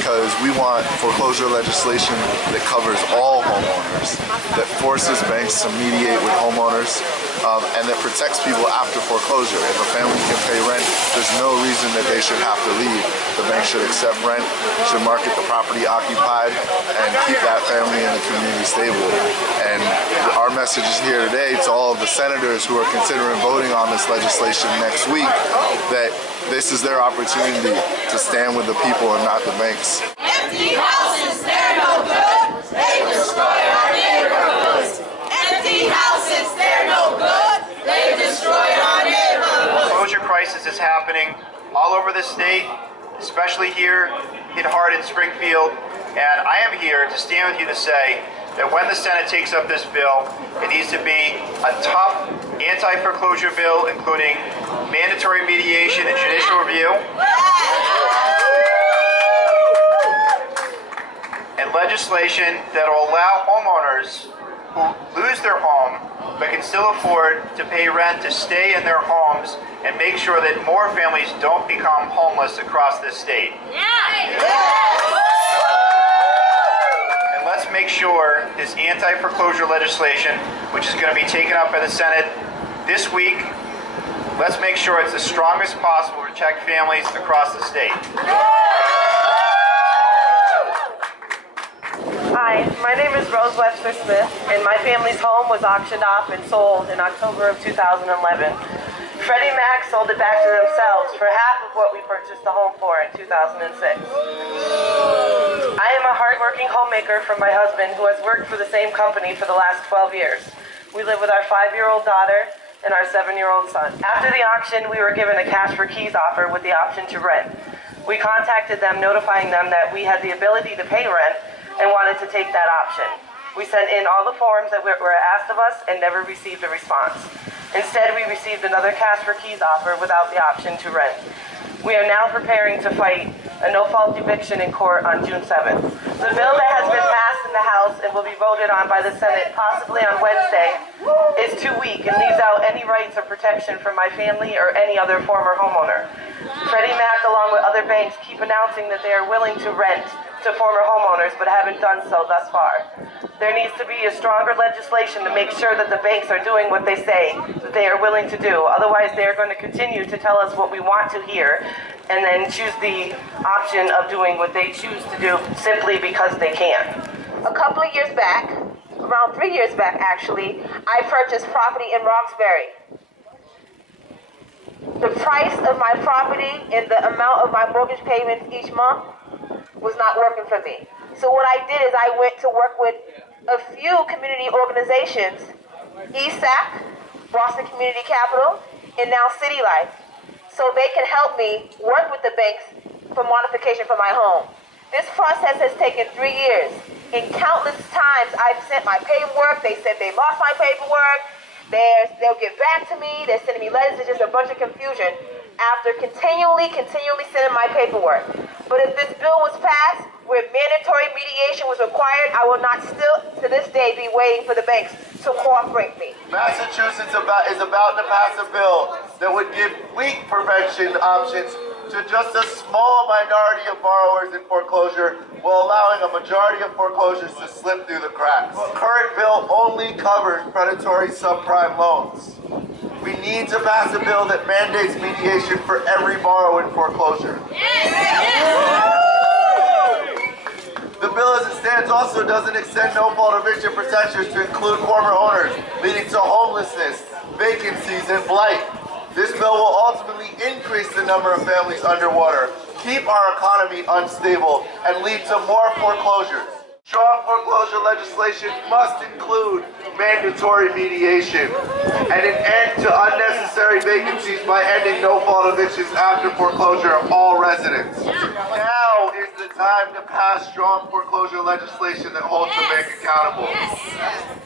because we want foreclosure legislation that covers all homeowners, that forces banks to mediate with homeowners, and that protects people after foreclosure. If a family can pay rent, there's no reason that they should have to leave. The bank should accept rent, should market the property occupied, and keep that family and the community stable. And our message is here today to all of the senators who are considering voting on this legislation next week, that this is their opportunity to stand with the people and not the banks. Empty houses, they're no good. They destroy our neighborhoods. Empty houses, they're no good. They destroy our neighborhoods. Foreclosure crisis is happening all over the state, especially here, hit hard in Springfield. And I am here to stand with you to say that when the Senate takes up this bill, it needs to be a tough anti-foreclosure bill, including mandatory mediation and judicial review, and legislation that will allow homeowners who lose their home but can still afford to pay rent to stay in their homes and make sure that more families don't become homeless across this state. And let's make sure this anti-foreclosure legislation, which is going to be taken up by the Senate this week, let's make sure it's the strongest possible to protect families across the state. Hi, my name is Rose Webster Smith, and my family's home was auctioned off and sold in October of 2011. Freddie Mac sold it back to themselves for half of what we purchased the home for in 2006. I am a hardworking homemaker from my husband who has worked for the same company for the last 12 years. We live with our 5-year-old daughter and our 7-year-old son. After the auction, we were given a cash for keys offer with the option to rent. We contacted them, notifying them that we had the ability to pay rent and wanted to take that option. We sent in all the forms that were asked of us and never received a response. Instead, we received another cash for keys offer without the option to rent. We are now preparing to fight a no-fault eviction in court on June 7th. The bill that has been passed in the House and will be voted on by the Senate possibly on Wednesday is too weak and leaves out any rights or protection for my family or any other former homeowner. Freddie Mac, along with other banks, keep announcing that they are willing to rent to former homeowners, but haven't done so thus far. There needs to be a stronger legislation to make sure that the banks are doing what they say that they are willing to do. Otherwise, they are going to continue to tell us what we want to hear and then choose the option of doing what they choose to do simply because they can. A couple of years back, around 3 years back actually, I purchased property in Roxbury. The price of my property and the amount of my mortgage payments each month was not working for me. So what I did is I went to work with a few community organizations, ESAC, Boston Community Capital, and now City Life, so they can help me work with the banks for modification for my home. This process has taken 3 years. And countless times I've sent my paperwork, they said they lost my paperwork, they'll get back to me, they're sending me letters, it's just a bunch of confusion after continually sending my paperwork. But if this bill was passed, where mandatory mediation was required, I will not still, to this day, be waiting for the banks to cooperate me. Massachusetts is about to pass a bill that would give weak prevention options to just a small minority of borrowers in foreclosure, while allowing a majority of foreclosures to slip through the cracks. The current bill only covers predatory subprime loans. We need to pass a bill that mandates mediation for every borrower in foreclosure. The bill as it stands also doesn't extend no-fault eviction protections to include former owners, leading to homelessness, vacancies, and blight. This bill will ultimately increase the number of families underwater, keep our economy unstable, and lead to more foreclosures. Strong foreclosure legislation must include mandatory mediation and an end to unnecessary vacancies by ending no-fault evictions after foreclosure of all residents. Now is the time to pass strong foreclosure legislation that holds the bank accountable.